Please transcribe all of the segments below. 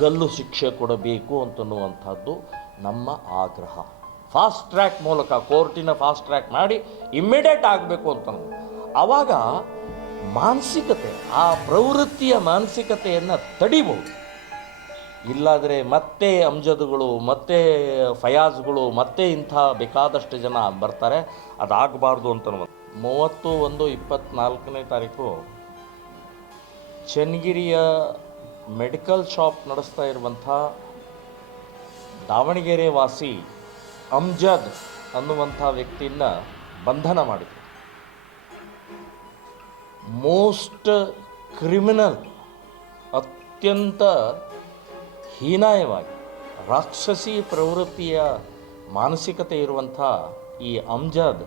ಗಲ್ಲು ಶಿಕ್ಷೆ ಕೊಡಬೇಕು ಅಂತನ್ನುವಂಥದ್ದು ನಮ್ಮ ಆಗ್ರಹ. ಫಾಸ್ಟ್ ಟ್ರ್ಯಾಕ್ ಮೂಲಕ, ಕೋರ್ಟಿನ ಫಾಸ್ಟ್ ಟ್ರ್ಯಾಕ್ ಮಾಡಿ ಇಮ್ಮಿಡಿಯೇಟ್ ಆಗಬೇಕು ಅಂತ ಆವಾಗ ಮಾನಸಿಕತೆ, ಆ ಪ್ರವೃತ್ತಿಯ ಮಾನಸಿಕತೆಯನ್ನು ತಡಿಬಹುದು. ಇಲ್ಲಾದರೆ ಮತ್ತೆ ಅಂಜದುಗಳು ಮತ್ತೆ ಫಯಾಜ್ಗಳು, ಮತ್ತೆ ಇಂಥ ಬೇಕಾದಷ್ಟು ಜನ ಬರ್ತಾರೆ, ಅದಾಗಬಾರ್ದು ಅಂತ. ಮೂವತ್ತು ಒಂದು ಇಪ್ಪತ್ತ್ನಾಲ್ಕನೇ ತಾರೀಕು, ಚನ್ನಗಿರಿಯ ಮೆಡಿಕಲ್ ಶಾಪ್ ನಡೆಸ್ತಾ ಇರುವಂಥ ದಾವಣಗೆರೆ ವಾಸಿ ಅಮ್ಜದ್ ಅನ್ನುವಂಥ ವ್ಯಕ್ತಿಯನ್ನು ಬಂಧನ ಮಾಡಿದರು. ಮೋಸ್ಟ್ ಕ್ರಿಮಿನಲ್, ಅತ್ಯಂತ ಹೀನಾಯವಾಗಿ, ರಾಕ್ಷಸಿ ಪ್ರವೃತ್ತಿಯ ಮಾನಸಿಕತೆ ಇರುವಂಥ ಈ ಅಮ್ಜದ್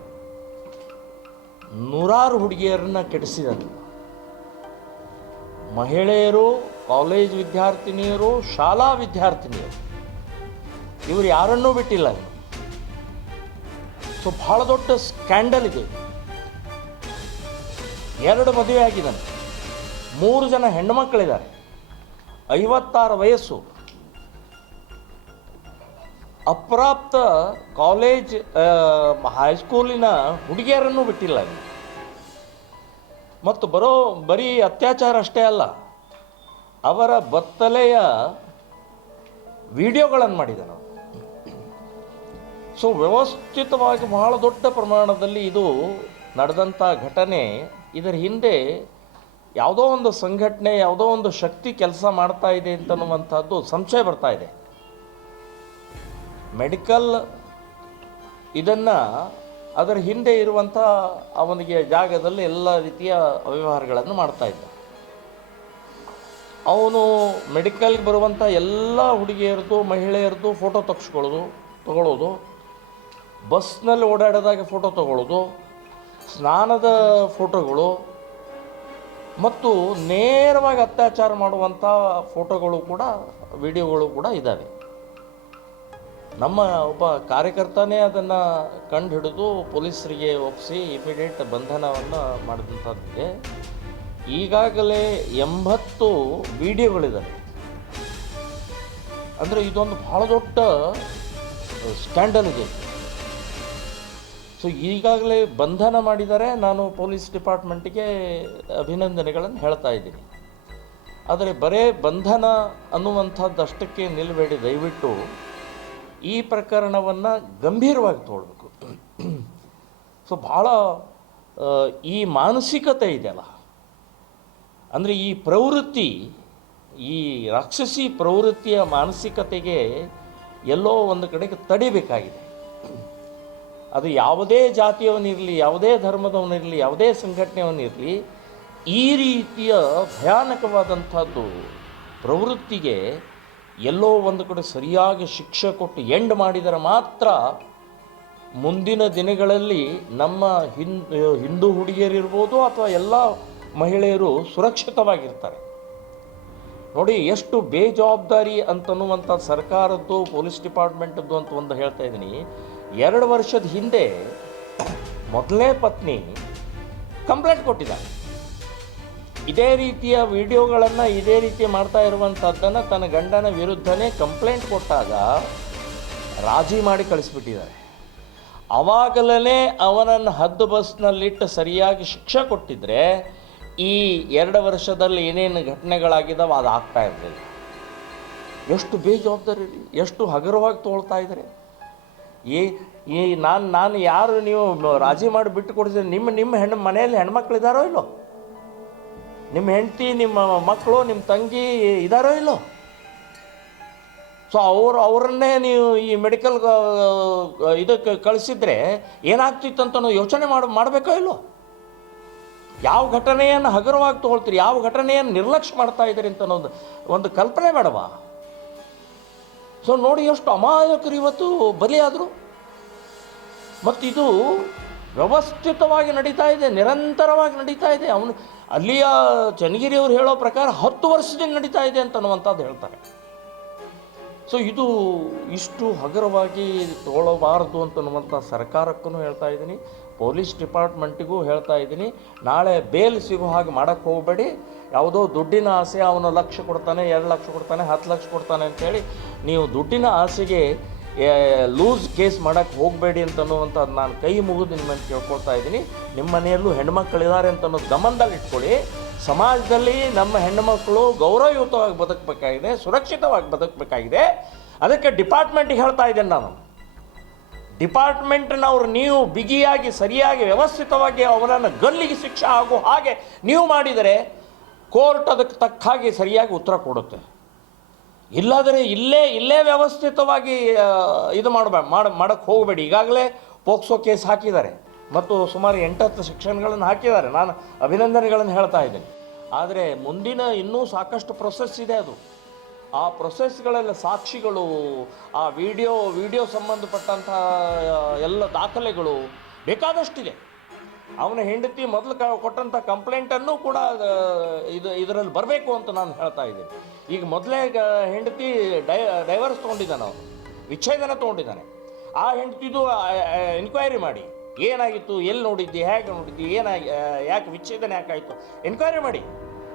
ನೂರಾರು ಹುಡುಗಿಯರನ್ನು ಕೆಡಿಸಿದನು ಮಹಿಳೆಯರು ಕಾಲೇಜ್ ವಿದ್ಯಾರ್ಥಿನಿಯರು, ಶಾಲಾ ವಿದ್ಯಾರ್ಥಿನಿಯರು, ಇವರು ಯಾರನ್ನೂ ಬಿಟ್ಟಿಲ್ಲ ಸೊ ಬಹಳ ದೊಡ್ಡ ಸ್ಕ್ಯಾಂಡಲ್ ಇದೆ. ಎರಡು ಮದುವೆ ಆಗಿದ್ದಾನೆ. ಮೂರು ಜನ ಹೆಣ್ಣುಮಕ್ಕಳಿದ್ದಾರೆ. ಐವತ್ತಾರು ವಯಸ್ಸು. ಅಪ್ರಾಪ್ತ ಕಾಲೇಜ್ ಹೈಸ್ಕೂಲಿನ ಹುಡುಗಿಯರನ್ನು ಬಿಟ್ಟಿಲ್ಲ ಮತ್ತು ಬರೋ, ಬರೀ ಅತ್ಯಾಚಾರ ಅಷ್ಟೇ ಅಲ್ಲ. ಅವರ ಬತ್ತಲೆಯ ವಿಡಿಯೋಗಳನ್ನು ಮಾಡಿದನು ಸೊ, ವ್ಯವಸ್ಥಿತವಾಗಿ ಬಹಳ ದೊಡ್ಡ ಪ್ರಮಾಣದಲ್ಲಿ ಇದು ನಡೆದಂಥ ಘಟನೆ, ಇದರ ಹಿಂದೆ ಯಾವುದೋ ಒಂದು ಸಂಘಟನೆ, ಯಾವುದೋ ಒಂದು ಶಕ್ತಿ ಕೆಲಸ ಮಾಡ್ತಾ ಇದೆ ಅಂತನ್ನುವಂಥದ್ದು ಸಂಶಯ ಬರ್ತಾ ಇದೆ. ಮೆಡಿಕಲ್ ಇದನ್ನು ಅದರ ಹಿಂದೆ ಇರುವಂಥ ಅವನಿಗೆ ಜಾಗದಲ್ಲಿ ಎಲ್ಲ ರೀತಿಯ ಅವ್ಯವಹಾರಗಳನ್ನು ಮಾಡ್ತಾ ಇದ್ದ. ಅವನು ಮೆಡಿಕಲ್ಗೆ ಬರುವಂಥ ಎಲ್ಲ ಹುಡುಗಿಯರದು ಮಹಿಳೆಯರದು ಫೋಟೋ ತಗ್ಸ್ಕೊಳ್ಳೋದು ತಗೊಳ್ಳೋದು ಬಸ್ನಲ್ಲಿ ಓಡಾಡಿದಾಗ ಫೋಟೋ ತಗೊಳ್ಳೋದು ಸ್ನಾನದ ಫೋಟೋಗಳು ಮತ್ತು ನೇರವಾಗಿ ಅತ್ಯಾಚಾರ ಮಾಡುವಂಥ ಫೋಟೋಗಳು ಕೂಡ ವಿಡಿಯೋಗಳು ಕೂಡ ಇದ್ದಾವೆ ನಮ್ಮ ಒಬ್ಬ ಕಾರ್ಯಕರ್ತನೇ ಅದನ್ನು ಕಂಡು ಹಿಡಿದು ಪೊಲೀಸರಿಗೆ ಒಪ್ಪಿಸಿ ಇಮಿಡಿಯೇಟ್ ಬಂಧನವನ್ನು ಮಾಡಿದಂಥದ್ದಿದೆ ಈಗಾಗಲೇ ಎಂಬತ್ತು ವಿಡಿಯೋಗಳಿದ್ದಾವೆ. ಅಂದರೆ ಇದೊಂದು ಭಾಳ ದೊಡ್ಡ ಸ್ಕ್ಯಾಂಡಲ್ ಇದೆ. ಸೊ ಈಗಾಗಲೇ ಬಂಧನ ಮಾಡಿದರೆ ನಾನು ಪೊಲೀಸ್ ಡಿಪಾರ್ಟ್ಮೆಂಟಿಗೆ ಅಭಿನಂದನೆಗಳನ್ನು ಹೇಳ್ತಾ ಇದ್ದೀನಿ. ಆದರೆ ಬರೇ ಬಂಧನ ಅನ್ನುವಂಥದ್ದಷ್ಟಕ್ಕೆ ನಿಲ್ಲಬೇಡಿ. ದಯವಿಟ್ಟು ಈ ಪ್ರಕರಣವನ್ನು ಗಂಭೀರವಾಗಿ ತಗೊಳ್ಬೇಕು ಸೊ ಭಾಳ ಈ ಮಾನಸಿಕತೆ ಇದೆಯಲ್ಲ? ಅಂದರೆ ಈ ಪ್ರವೃತ್ತಿ, ಈ ರಾಕ್ಷಸಿ ಪ್ರವೃತ್ತಿಯ ಮಾನಸಿಕತೆಗೆ ಎಲ್ಲೋ ಒಂದು ಕಡೆಗೆ ತಡಿಬೇಕಾಗಿದೆ. ಅದು ಯಾವುದೇ ಜಾತಿಯವನಿರಲಿ, ಯಾವುದೇ ಧರ್ಮದವನಿರಲಿ, ಯಾವುದೇ ಸಂಘಟನೆಯವನಿರಲಿ ಈ ರೀತಿಯ ಭಯಾನಕವಾದಂಥದ್ದು ಪ್ರವೃತ್ತಿಗೆ ಎಲ್ಲೋ ಒಂದು ಕಡೆ ಸರಿಯಾಗಿ ಶಿಕ್ಷೆ ಕೊಟ್ಟು ಎಂಡ್ ಮಾಡಿದರೆ ಮಾತ್ರ ಮುಂದಿನ ದಿನಗಳಲ್ಲಿ ನಮ್ಮ ಹಿಂದೂ ಹುಡುಗಿಯರಿರ್ಬೋದು ಅಥವಾ ಎಲ್ಲ ಮಹಿಳೆಯರು ಸುರಕ್ಷಿತವಾಗಿರ್ತಾರೆ. ನೋಡಿ, ಎಷ್ಟು ಬೇಜವಾಬ್ದಾರಿ ಅಂತನ್ನುವಂಥ ಸರ್ಕಾರದ್ದು, ಪೊಲೀಸ್ ಡಿಪಾರ್ಟ್ಮೆಂಟದ್ದು ಅಂತ ಒಂದು ಹೇಳ್ತಾ ಇದ್ದೀನಿ. ಎರಡು ವರ್ಷದ ಹಿಂದೆ ಮೊದಲನೇ ಪತ್ನಿ ಕಂಪ್ಲೇಂಟ್ ಕೊಟ್ಟಿದ್ದಾಳೆ. ಇದೇ ರೀತಿಯ ವಿಡಿಯೋಗಳನ್ನು ಇದೇ ರೀತಿ ಮಾಡ್ತಾ ಇರುವಂಥದ್ದನ್ನು ತನ್ನ ಗಂಡನ ವಿರುದ್ಧನೇ ಕಂಪ್ಲೇಂಟ್ ಕೊಟ್ಟಾಗ ರಾಜಿ ಮಾಡಿ ಕಳಿಸ್ಬಿಟ್ಟಿದ್ದಾರೆ. ಅವಾಗಲೇ ಅವನನ್ನು ಹದ್ದು ಬಸ್ನಲ್ಲಿಟ್ಟು ಸರಿಯಾಗಿ ಶಿಕ್ಷೆ ಕೊಟ್ಟಿದ್ರೆ ಈ ಎರಡು ವರ್ಷದಲ್ಲಿ ಏನೇನು ಘಟನೆಗಳಾಗಿದ್ದಾವೆ, ಅದು ಆಗ್ತಾ ಇರಲಿಲ್ಲ. ಎಷ್ಟು ಬೇಜವಾಬ್ದಾರಿ ಎಷ್ಟು ಹಗುರವಾಗಿ ತೋಳ್ತಾ ಇದ್ದಾರೆ. ಈ ಈ ನಾನು ನಾನು ಯಾರು ನೀವು ರಾಜಿ ಮಾಡಿ ಬಿಟ್ಟು ಕೊಡ್ತೀರಿ ನಿಮ್ಮ ನಿಮ್ಮ ಹೆಣ್ಣು, ಮನೆಯಲ್ಲಿ ಹೆಣ್ಮಕ್ಳು ಇಲ್ಲೋ? ನಿಮ್ಮ ಹೆಂಡತಿ, ನಿಮ್ಮ ಮಕ್ಕಳು, ನಿಮ್ಮ ತಂಗಿ ಇದ್ದಾರೋ ಇಲ್ಲೋ? ಸೊ ಅವರು, ಅವರನ್ನೇ ನೀವು ಈ ಮೆಡಿಕಲ್ ಇದಕ್ಕೆ ಕಳಿಸಿದ್ರೆ ಏನಾಗ್ತಿತ್ತು ಅಂತ ಯೋಚನೆ ಮಾಡಿ, ಮಾಡಬೇಕೋ ಇಲ್ಲೋ? ಯಾವ ಘಟನೆಯನ್ನು ಹಗುರವಾಗಿ ತಗೊಳ್ತೀರಿ, ಯಾವ ಘಟನೆಯನ್ನು ನಿರ್ಲಕ್ಷ್ಯ ಮಾಡ್ತಾ ಇದ್ದೀರಿ ಅಂತ ಅನ್ನೋದು ಒಂದು ಕಲ್ಪನೆ ಬೇಡವಾ? ಸೊ ನೋಡಿ ಎಷ್ಟು ಅಮಾಯಕರು ಇವತ್ತು ಬಲಿಯಾದರು. ಮತ್ತು ಇದು ವ್ಯವಸ್ಥಿತವಾಗಿ ನಡೀತಾ ಇದೆ, ನಿರಂತರವಾಗಿ ನಡೀತಾ ಇದೆ. ಅವನು ಅಲ್ಲಿಯ ಚನ್ನಗಿರಿಯವರು ಹೇಳೋ ಪ್ರಕಾರ ಹತ್ತು ವರ್ಷದಿಂದ ನಡೀತಾ ಇದೆ ಅಂತ ಅನ್ನುವಂಥದ್ದು ಹೇಳ್ತಾರೆ. ಸೊ ಇದು ಇಷ್ಟು ಹಗುರವಾಗಿ ತೊಗೊಳ್ಳಬಾರದು ಅಂತನ್ನುವಂಥ ಸರ್ಕಾರಕ್ಕೂ ಹೇಳ್ತಾ ಇದ್ದೀನಿ. ಪೊಲೀಸ್ ಡಿಪಾರ್ಟ್ಮೆಂಟಿಗೂ ಹೇಳ್ತಾ ಇದ್ದೀನಿ. ನಾಳೆ ಬೇಲ್ ಸಿಗೋ ಹಾಗೆ ಮಾಡೋಕ್ಕೆ ಹೋಗಬೇಡಿ. ಯಾವುದೋ ದುಡ್ಡಿನ ಆಸೆ, ಅವನು ಲಕ್ಷ ಕೊಡ್ತಾನೆ, ಎರಡು ಲಕ್ಷ ಕೊಡ್ತಾನೆ, ಹತ್ತು ಲಕ್ಷ ಕೊಡ್ತಾನೆ ಅಂತೇಳಿ ನೀವು ದುಡ್ಡಿನ ಆಸೆಗೆ ಲೂಸ್ ಕೇಸ್ ಮಾಡೋಕ್ಕೆ ಹೋಗಬೇಡಿ ಅಂತನ್ನುವಂಥದ್ದು ನಾನು ಕೈ ಮುಗಿದು ನಿಮ್ಮನ್ನು ಕೇಳ್ಕೊಳ್ತಾ ಇದ್ದೀನಿ. ನಿಮ್ಮ ಮನೆಯಲ್ಲೂ ಹೆಣ್ಮಕ್ಳಿದ್ದಾರೆ ಅಂತ ಅನ್ನೋದು ಗಮನದಲ್ಲಿ ಇಟ್ಕೊಳ್ಳಿ ಸಮಾಜದಲ್ಲಿ ನಮ್ಮ ಹೆಣ್ಣುಮಕ್ಕಳು ಗೌರವಯುತವಾಗಿ ಬದುಕಬೇಕಾಗಿದೆ, ಸುರಕ್ಷಿತವಾಗಿ ಬದುಕಬೇಕಾಗಿದೆ. ಅದಕ್ಕೆ ಡಿಪಾರ್ಟ್ಮೆಂಟಿಗೆ ಹೇಳ್ತಾ ಇದ್ದೇನೆ ನಾನು. ಡಿಪಾರ್ಟ್ಮೆಂಟ್ನವರು ನೀವು ಬಿಗಿಯಾಗಿ, ಸರಿಯಾಗಿ, ವ್ಯವಸ್ಥಿತವಾಗಿ ಅವರನ್ನು ಗಲ್ಲಿಗೆ ಶಿಕ್ಷೆ ಆಗೋ ಹಾಗೆ ನೀವು ಮಾಡಿದರೆ ಕೋರ್ಟ್ ಅದಕ್ಕೆ ತಕ್ಕ ಹಾಗೆ ಸರಿಯಾಗಿ ಉತ್ತರ ಕೊಡುತ್ತೆ. ಇಲ್ಲಾದರೆ ಇಲ್ಲೇ ಇಲ್ಲೇ ವ್ಯವಸ್ಥಿತವಾಗಿ ಇದು ಮಾಡಬೇಡ ಮಾಡ ಮಾಡೋಕ್ಕೆ ಹೋಗಬೇಡಿ. ಈಗಾಗಲೇ ಪೋಕ್ಸೋ ಕೇಸ್ ಹಾಕಿದ್ದಾರೆ. ಮತ್ತು ಸುಮಾರು ಎಂಟತ್ತು ಸೆಕ್ಷನ್ಗಳನ್ನು ಹಾಕಿದ್ದಾರೆ. ನಾನು ಅಭಿನಂದನೆಗಳನ್ನು ಹೇಳ್ತಾ ಇದ್ದೇನೆ. ಆದರೆ ಮುಂದಿನ ಇನ್ನೂ ಸಾಕಷ್ಟು ಪ್ರೊಸೆಸ್ ಇದೆ ಅದು. ಆ ಪ್ರೊಸೆಸ್ಗಳೆಲ್ಲ ಸಾಕ್ಷಿಗಳು, ಆ ವಿಡಿಯೋ ವಿಡಿಯೋ ಸಂಬಂಧಪಟ್ಟಂಥ ಎಲ್ಲ ದಾಖಲೆಗಳು ಬೇಕಾದಷ್ಟಿದೆ. ಅವನ ಹೆಂಡತಿ ಮೊದಲು ಕ ಕೊಟ್ಟಂಥ ಕಂಪ್ಲೇಂಟನ್ನು ಕೂಡ ಇದು, ಇದರಲ್ಲಿ ಬರಬೇಕು ಅಂತ ನಾನು ಹೇಳ್ತಾ ಇದ್ದೀನಿ. ಈಗ ಮೊದಲೇ ಹೆಂಡತಿ ಡೈ ಡೈವರ್ಸ್ ತೊಗೊಂಡಿದ್ದಾನೆ ಅವನು. ವಿಚ್ಛೇದನ ತೊಗೊಂಡಿದ್ದಾನೆ. ಆ ಹೆಂಡತಿದು ಎನ್ಕ್ವೈರಿ ಮಾಡಿ. ಏನಾಗಿತ್ತು, ಎಲ್ಲಿ ನೋಡಿದ್ದಿ, ಹೇಗೆ ನೋಡಿದ್ದಿ, ಏನಾಗಿ ಯಾಕೆ ವಿಚ್ಛೇದನ ಯಾಕಾಯಿತು ಎನ್ಕ್ವೈರಿ ಮಾಡಿ.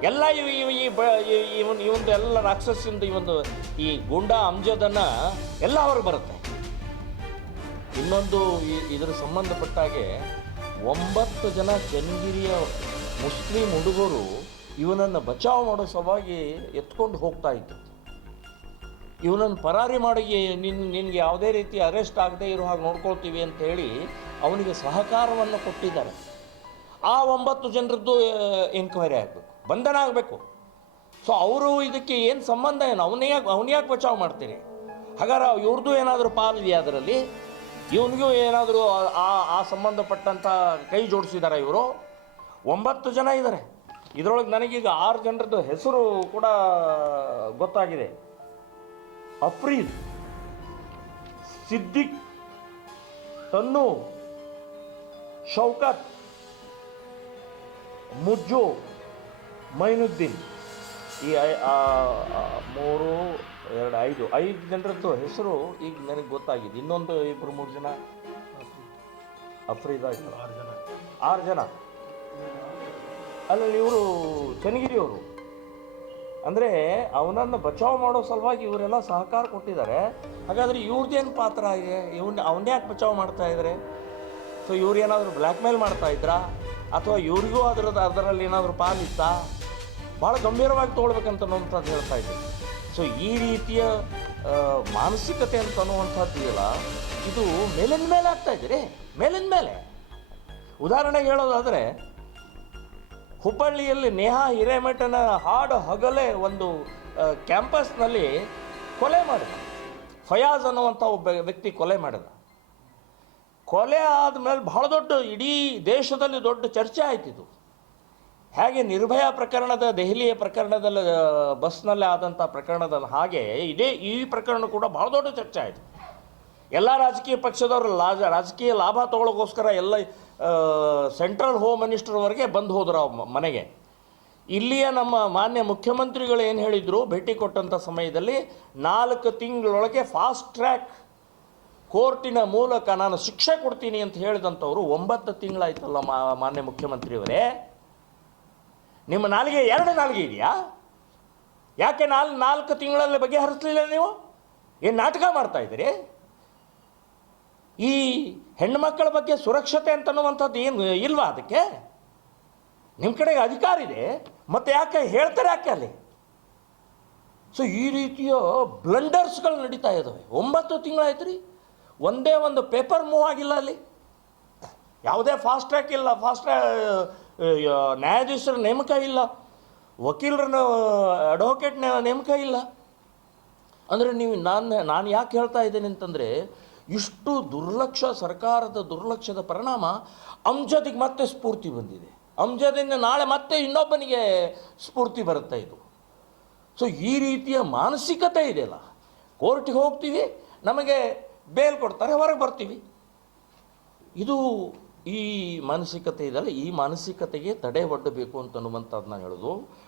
ಎಲ್ಲ ಇವು ಇವ ಈ, ಬ ಇವ್- ಇವನ್ ಇವಂದು ಎಲ್ಲ ರಾಕ್ಷಸಿಂದ ಇವೊಂದು ಈ ಗುಂಡ ಅಂಜದನ್ನು ಎಲ್ಲ ಅವ್ರಿಗೆ ಬರುತ್ತೆ. ಇನ್ನೊಂದು ಇದರ ಸಂಬಂಧಪಟ್ಟಾಗೆ ಒಂಬತ್ತು ಜನ ಚನ್ನಗಿರಿಯ ಮುಸ್ಲಿಂ ಹುಡುಗರು ಇವನನ್ನು ಬಚಾವ್ ಮಾಡೋ ಸಲುವಾಗಿ ಎತ್ಕೊಂಡು ಹೋಗ್ತಾ ಇತ್ತು ಇವನನ್ನು ಪರಾರಿ ಮಾಡಿ, ನಿನ್, ನಿನಗೆ ಯಾವುದೇ ರೀತಿ ಅರೆಸ್ಟ್ ಆಗದೆ ಇರೋ ಹಾಗೆ ನೋಡ್ಕೊಳ್ತೀವಿ ಅಂತ ಹೇಳಿ ಅವನಿಗೆ ಸಹಕಾರವನ್ನು ಕೊಟ್ಟಿದ್ದಾರೆ. ಆ ಒಂಬತ್ತು ಜನರದ್ದು ಎನ್ಕ್ವೈರಿ ಆಗಬೇಕು. ಬಂಧನ ಆಗಬೇಕು ಸೊ ಅವರು ಇದಕ್ಕೆ ಏನು ಸಂಬಂಧ ಏನು? ಅವನೇ ಯಾಕೆ ಅವನೇ ಯಾಕೆ ಬಚಾವ್ ಮಾಡ್ತೀರಿ? ಹಾಗಾದ್ರೆ ಇವ್ರದ್ದು ಏನಾದರೂ ಪಾಲಿದೆಯಾ ಅದರಲ್ಲಿ? ಇವನಿಗೂ ಏನಾದರೂ ಆ ಆ ಸಂಬಂಧಪಟ್ಟಂಥ ಕೈ ಜೋಡಿಸಿದ್ದಾರೆ ಇವರು? ಒಂಬತ್ತು ಜನ ಇದ್ದಾರೆ ಇದರೊಳಗೆ ನನಗೀಗ ಆರು ಜನರದ್ದು ಹೆಸರು ಕೂಡ ಗೊತ್ತಾಗಿದೆ. ಅಫ್ರೀದ್ ಸಿದ್ದಿಕ್, ತನ್ನು ಶೌಕತ್ ಮುಜ್ಜು ಮೈನುದ್ದೀನ್. ಈ ಮೂರು ಎರಡು ಐದು ಐದು ಜನರದ್ದು ಹೆಸರು ಈಗ ನನಗೆ ಗೊತ್ತಾಗಿದೆ. ಇನ್ನೊಂದು ಇಬ್ಬರು ಮೂರು ಜನ? ಅಫ್ರೀದ ಆರು ಜನ. ಅಲ್ಲಲ್ಲಿ ಇವರು ಚನ್ನಗಿರಿಯವರು ಅಂದರೆ ಅವನನ್ನು ಬಚಾವ್ ಮಾಡೋ ಸಲುವಾಗಿ ಇವರೆಲ್ಲ ಸಹಕಾರ ಕೊಟ್ಟಿದ್ದಾರೆ. ಹಾಗಾದರೆ ಇವ್ರದ್ದೇನು ಪಾತ್ರ ಇದೆ ಇವನ್ನ ಅವನ್ನೇ ಯಾಕೆ ಬಚಾವ್ ಮಾಡ್ತಾ ಇದ್ದಾರೆ ಸೊ ಇವ್ರು ಏನಾದರೂ ಬ್ಲ್ಯಾಕ್ ಮೇಲ್ ಮಾಡ್ತಾ ಇದ್ರಾ? ಅಥವಾ ಇವ್ರಿಗೂ ಅದರದ್ದು ಅದರಲ್ಲಿ ಏನಾದರೂ ಪಾಲಿತ್ತಾ ಭಾಳ ಗಂಭೀರವಾಗಿ ತೊಗೊಳ್ಬೇಕಂತ ಅನ್ನುವಂಥದ್ದು ಹೇಳ್ತಾ ಇದ್ದೀನಿ ಸೊ ಈ ರೀತಿಯ ಮಾನಸಿಕತೆ ಅಂತ ಅನ್ನುವಂಥದ್ದು ಇಲ್ಲ ಇದು ಮೇಲಿನ ಮೇಲೆ ಆಗ್ತಾ ರೀ. ಮೇಲಿನ ಮೇಲೆ. ಉದಾಹರಣೆಗೆ ಹೇಳೋದಾದರೆ, ಹುಬ್ಬಳ್ಳಿಯಲ್ಲಿ ನೇಹಾ ಹಿರೇಮಠನ ಹಾಡು ಹಗಲೇ ಒಂದು ಕ್ಯಾಂಪಸ್ನಲ್ಲಿ ಕೊಲೆ ಮಾಡಿದ. ಫಯಾಜ್ ಅನ್ನುವಂಥ ಒಬ್ಬ ವ್ಯಕ್ತಿ ಕೊಲೆ ಮಾಡಿದ. ಕೊಲೆ ಆದಮೇಲೆ ಬಹಳ ದೊಡ್ಡ ಇಡೀ ದೇಶದಲ್ಲಿ ದೊಡ್ಡ ಚರ್ಚೆ ಆಯ್ತಿದ್ದು ಹೇಗೆ ನಿರ್ಭಯ ಪ್ರಕರಣದ, ದೆಹಲಿಯ ಪ್ರಕರಣದಲ್ಲಿ ಬಸ್ನಲ್ಲಿ ಆದಂಥ ಪ್ರಕರಣದಲ್ಲಿ ಹಾಗೆ ಇದೇ ಈ ಪ್ರಕರಣ ಕೂಡ ಬಹಳ ದೊಡ್ಡ ಚರ್ಚೆ ಆಯಿತು. ಎಲ್ಲ ರಾಜಕೀಯ ಪಕ್ಷದವರು ರಾಜಕೀಯ ಲಾಭ ತಗೊಳ್ಳೋಕ್ಕೋಸ್ಕರ ಎಲ್ಲ ಸೆಂಟ್ರಲ್ ಹೋಮ್ ಮಿನಿಸ್ಟರ್ವರೆಗೆ ಬಂದು ಹೋದ್ರು ಮನೆಗೆ. ಇಲ್ಲಿಯ ನಮ್ಮ ಮಾನ್ಯ ಮುಖ್ಯಮಂತ್ರಿಗಳು ಏನು ಹೇಳಿದರು, ಭೇಟಿ ಕೊಟ್ಟಂಥ ಸಮಯದಲ್ಲಿ ನಾಲ್ಕು ತಿಂಗಳೊಳಗೆ ಫಾಸ್ಟ್ ಟ್ರ್ಯಾಕ್ ಕೋರ್ಟಿನ ಮೂಲಕ ನಾನು ಶಿಕ್ಷೆ ಕೊಡ್ತೀನಿ ಅಂತ ಹೇಳಿದಂಥವ್ರು ಒಂಬತ್ತು ತಿಂಗಳಾಯ್ತಲ್ಲ ಮಾ, ಮಾನ್ಯ ಮುಖ್ಯಮಂತ್ರಿಯವರೇ? ನಿಮ್ಮ ನಾಲಿಗೆ ಎರಡು ನಾಲಿಗೆ ಇದೆಯಾ? ಯಾಕೆ ನಾಲ್, ನಾಲ್ಕು ತಿಂಗಳಲ್ಲಿ ಬಗೆಹರಿಸಲಿಲ್ಲ ನೀವು? ಏನು ನಾಟಕ ಮಾಡ್ತಾ ಇದ್ದೀರಿ? ಈ ಹೆಣ್ಣುಮಕ್ಕಳ ಬಗ್ಗೆ ಸುರಕ್ಷತೆ ಅಂತನ್ನುವಂಥದ್ದು ಏನು ಇಲ್ವಾ ಅದಕ್ಕೆ? ನಿಮ್ಮ ಕಡೆಗೆ ಅಧಿಕಾರ ಇದೆ, ಮತ್ತು ಯಾಕೆ ಹೇಳ್ತಾರೆ ಯಾಕೆ ಅಲ್ಲಿ? ಸೊ ಈ ರೀತಿಯ ಬ್ಲಂಡರ್ಸ್ಗಳು ನಡೀತಾ ಇದ್ದಾವೆ ಒಂಬತ್ತು ತಿಂಗಳಾಯ್ತು ರೀ. ಒಂದೇ ಒಂದು ಪೇಪರ್ ಮೂವ್ ಆಗಿಲ್ಲ ಅಲ್ಲಿ. ಯಾವುದೇ ಫಾಸ್ಟ್ ಟ್ರ್ಯಾಕ್ ಇಲ್ಲ ಫಾಸ್ಟ್ ನ್ಯಾಯಾಧೀಶರ ನೇಮಕ ಇಲ್ಲ ವಕೀಲರ ಅಡ್ವೊಕೇಟ್ ನೇಮಕ ಇಲ್ಲ. ಅಂದರೆ ನೀವು ನಾನು ನಾನು ಯಾಕೆ ಹೇಳ್ತಾ ಇದ್ದೀನಿ ಅಂತಂದರೆ, ಇಷ್ಟು ದುರ್ಲಕ್ಷ ಸರ್ಕಾರದ ದುರ್ಲಕ್ಷದ ಪರಿಣಾಮ ಅಂಜದಿಗೆ ಮತ್ತೆ ಸ್ಫೂರ್ತಿ ಬಂದಿದೆ. ಅಂಜದಿಂದ ನಾಳೆ ಮತ್ತೆ ಇನ್ನೊಬ್ಬನಿಗೆ ಸ್ಫೂರ್ತಿ ಬರುತ್ತೆ ಇದು. ಸೊ ಈ ರೀತಿಯ ಮಾನಸಿಕತೆ ಇದೆಯಲ್ಲ. ಕೋರ್ಟಿಗೆ ಹೋಗ್ತೀವಿ, ನಮಗೆ ಬೇಲ್ ಕೊಡ್ತಾರೆ, ಹೊರಗೆ ಬರ್ತೀವಿ. ಇದು ಈ ಮಾನಸಿಕತೆ ಇದೆಲ್ಲ ಈ ಮಾನಸಿಕತೆಗೆ ತಡೆ ಒಡ್ಡಬೇಕು ಅಂತನ್ನುವಂಥದ್ದು ನಾನು ಹೇಳೋದು.